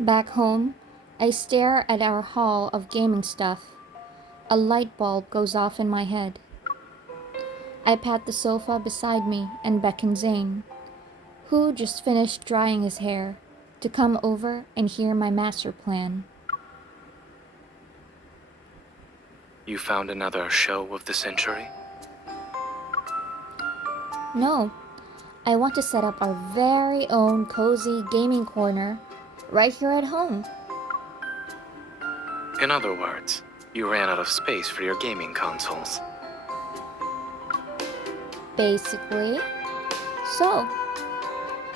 Back home, I stare at our hall of gaming stuff. A light bulb goes off in my head. I pat the sofa beside me and beckon Zayne, who just finished drying his hair, to come over and hear my master plan. You found another show of the century? No, I want to set up our very own cozy gaming corner right here at home. In other words, you ran out of space for your gaming consoles. Basically. So,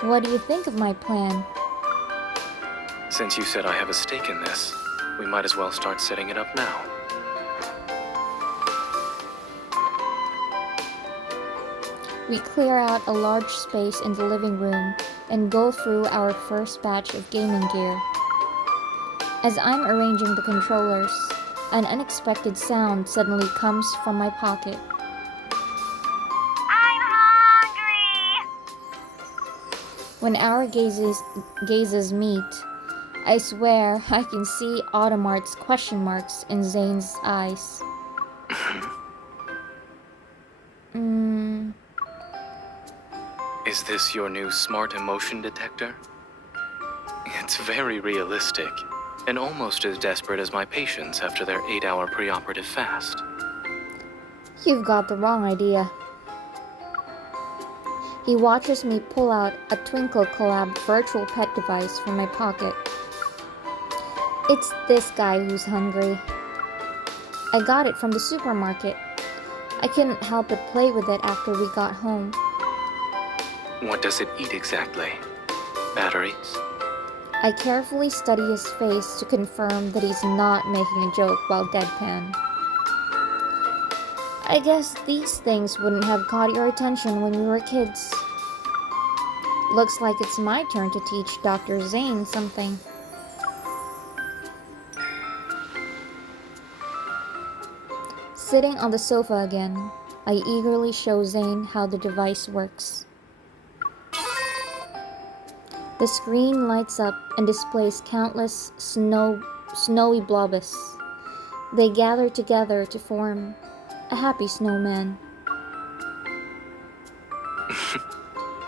what do you think of my plan? Since you said I have a stake in this, we might as well start setting it up now. We clear out a large space in the living room and go through our first batch of gaming gear. As I'm arranging the controllers, an unexpected sound suddenly comes from my pocket. I'm hungry! When our gazes meet, I swear I can see Automart's question marks in Zayne's eyes. Is this your new smart emotion detector? It's very realistic, and almost as desperate as my patients after their 8-hour preoperative fast. You've got the wrong idea. He watches me pull out a Twinkle Collab virtual pet device from my pocket. It's this guy who's hungry. I got it from the supermarket. I couldn't help but play with it after we got home. What does it eat exactly? Batteries? I carefully study his face to confirm that he's not making a joke while deadpan. I guess these things wouldn't have caught your attention when we were kids. Looks like it's my turn to teach Dr. Zayne something. Sitting on the sofa again, I eagerly show Zayne how the device works. The screen lights up and displays countless snowy blobs. They gather together to form a happy snowman.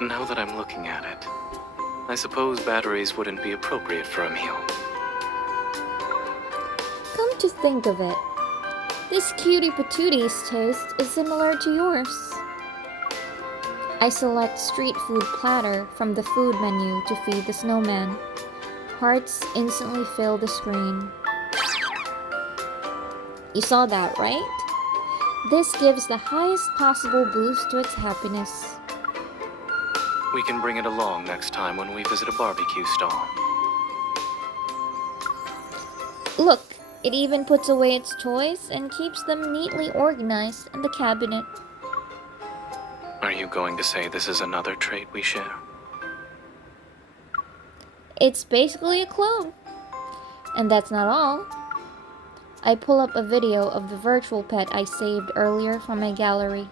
Now that I'm looking at it, I suppose batteries wouldn't be appropriate for a meal. Come to think of it, this cutie patooty's taste is similar to yours. I select street food platter from the food menu to feed the snowman. Hearts instantly fill the screen. You saw that, right? This gives the highest possible boost to its happiness. We can bring it along next time when we visit a barbecue stall. Look, it even puts away its toys and keeps them neatly organized in the cabinet. Are you going to say this is another trait we share? It's basically a clone. And that's not all. I pull up a video of the virtual pet I saved earlier from my gallery.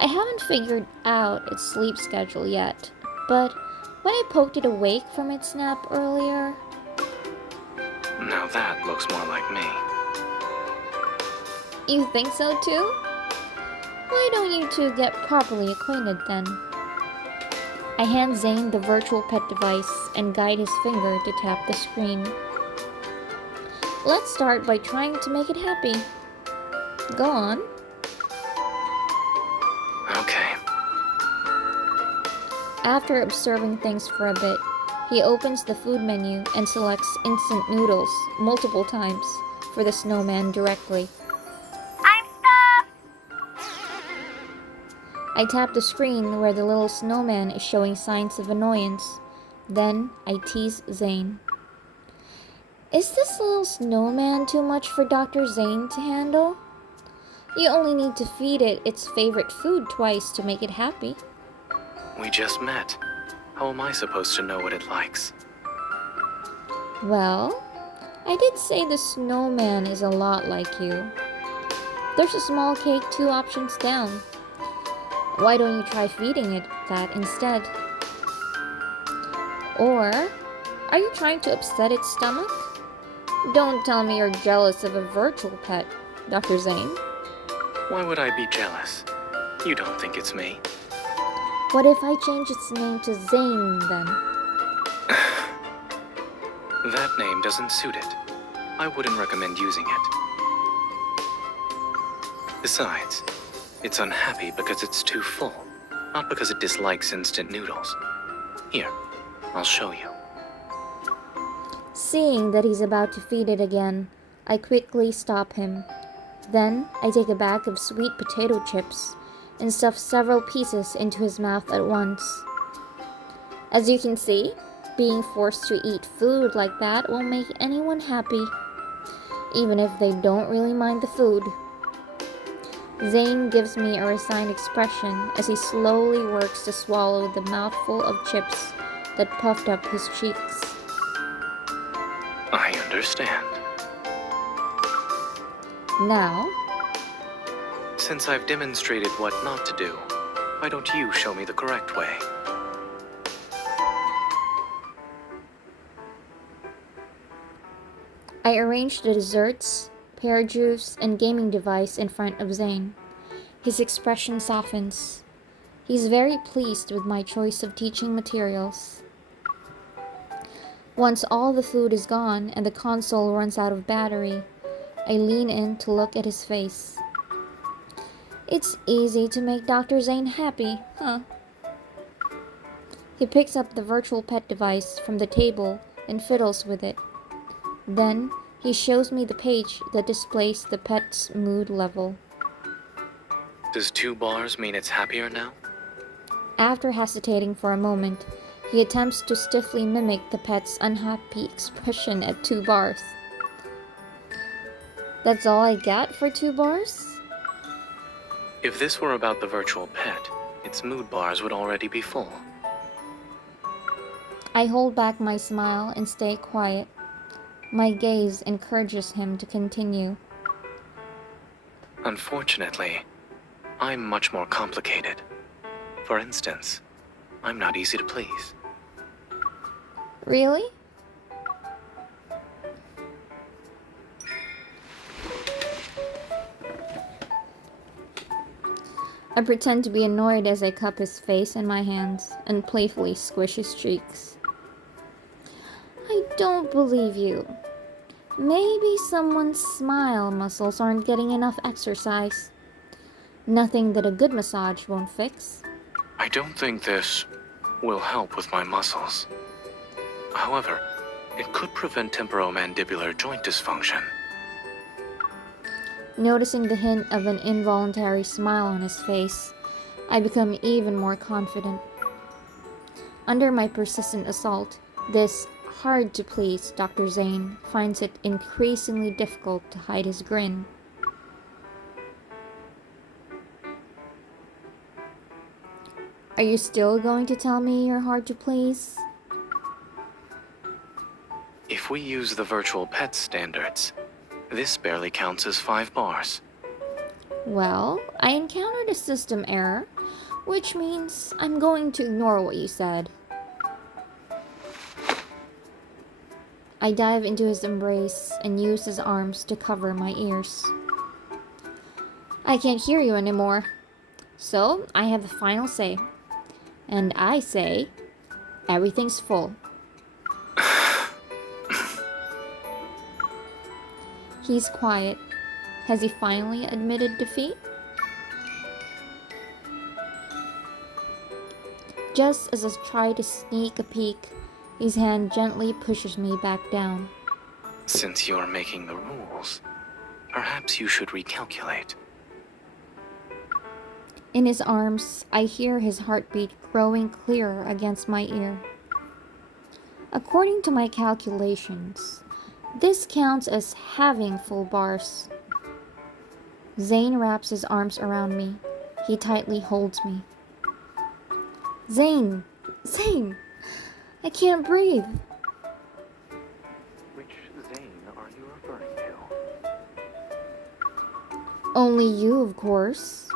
I haven't figured out its sleep schedule yet, but when I poked it awake from its nap earlier... Now that looks more like me. You think so too? Why don't you two get properly acquainted then? I hand Zayne the virtual pet device and guide his finger to tap the screen. Let's start by trying to make it happy. Go on. Okay. After observing things for a bit, he opens the food menu and selects instant noodles multiple times for the snowman directly. I'm stuffed! I tap the screen where the little snowman is showing signs of annoyance. Then I tease Zayne. Is this little snowman too much for Dr. Zayne to handle? You only need to feed it its favorite food twice to make it happy. We just met. How am I supposed to know what it likes? Well, I did say the snowman is a lot like you. There's a small cake 2 options down. Why don't you try feeding it that instead? Or Are you trying to upset its stomach? Don't tell me you're jealous of a virtual pet, Dr. Zayne. Why would I be jealous? You don't think it's me? What if I change its name to Zayne then? That name doesn't suit it. I wouldn't recommend using it. Besides, it's unhappy because it's too full, not because it dislikes instant noodles. Here, I'll show you. Seeing that he's about to feed it again, I quickly stop him. Then I take a bag of sweet potato chips and stuff several pieces into his mouth at once. As you can see, being forced to eat food like that will make anyone happy, even if they don't really mind the food. Zayne gives me a resigned expression as he slowly works to swallow the mouthful of chips that puffed up his cheeks. I understand. Now, Since I've demonstrated what not to do, why don't you show me the correct way? I arrange the desserts, pear juice, and gaming device in front of Zayne. His expression softens. He's very pleased with my choice of teaching materials. Once all the food is gone and the console runs out of battery, I lean in to look at his face. It's easy to make Dr. Zayne happy, huh? He picks up the virtual pet device from the table and fiddles with it. Then he shows me the page that displays the pet's mood level. Does 2 bars mean it's happier now? After hesitating for a moment, he attempts to stiffly mimic the pet's unhappy expression at 2 bars. That's all I got for 2 bars? If this were about the virtual pet, its mood bars would already be full. I hold back my smile and stay quiet. My gaze encourages him to continue. Unfortunately, I'm much more complicated. For instance, I'm not easy to please. Really? I pretend to be annoyed as I cup his face in my hands and playfully squish his cheeks. I don't believe you. Maybe someone's smile muscles aren't getting enough exercise. Nothing that a good massage won't fix. I don't think this will help with my muscles. However, it could prevent temporomandibular joint dysfunction. Noticing the hint of an involuntary smile on his face, I become even more confident. Under my persistent assault, this hard-to-please Dr. Zayne finds it increasingly difficult to hide his grin. Are you still going to tell me you're hard to please? If we use the virtual pet standards, this barely counts as 5 bars. Well, I encountered a system error, which means I'm going to ignore what you said. I dive into his embrace and use his arms to cover my ears. I can't hear you anymore, so I have the final say. And I say, everything's full. He's quiet. Has he finally admitted defeat? Just as I try to sneak a peek, his hand gently pushes me back down. Since you're making the rules, perhaps you should recalculate. In his arms, I hear his heartbeat growing clearer against my ear. According to my calculations, this counts as having full bars. Zayne wraps his arms around me. He tightly holds me. Zayne! Zayne! I can't breathe. Which Zayne are you referring to? Only you, of course.